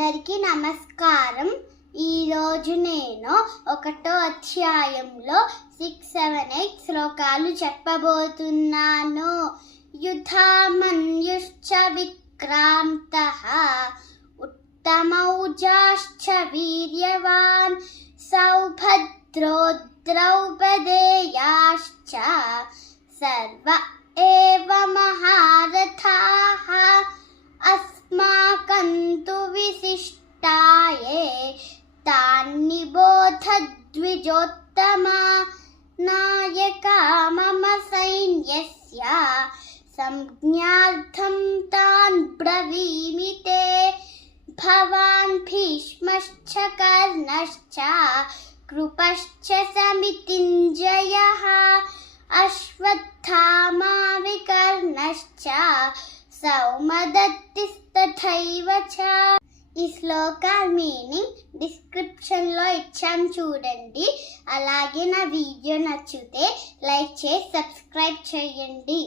అందరికీ నమస్కారం. ఈరోజు నేను ఒకటో అధ్యాయంలో సిక్స్ సెవెన్ ఎయిట్ శ్లోకాలు చెప్పబోతున్నాను. యుధామన్యుశ్చ విక్రాంత ఉత్తమౌజాశ్చ వీర్యవాన్ సౌభద్రో ద్రౌపదేయాశ్చ సర్వ ఏవ మహారథ तन्तु विशिष्टाये तान्निबोध द्विजोत्तमा नायका मम सैन्यस्य संज्ञार्थं तान् ब्रवीमि ते। भवान् भीष्मश्च कर्णश्च कृपश्च समितिञ्जयः। अश्वत्थामा विकर्णश्च सौमदत्तिस् చ. ఈ శ్లోక మీనింగ్ డిస్క్రిప్షన్లో ఇచ్చాం ఇచ్చాను చూడండి. అలాగే నా వీడియో నచ్చితే లైక్ చేసి సబ్స్క్రైబ్ చేయండి.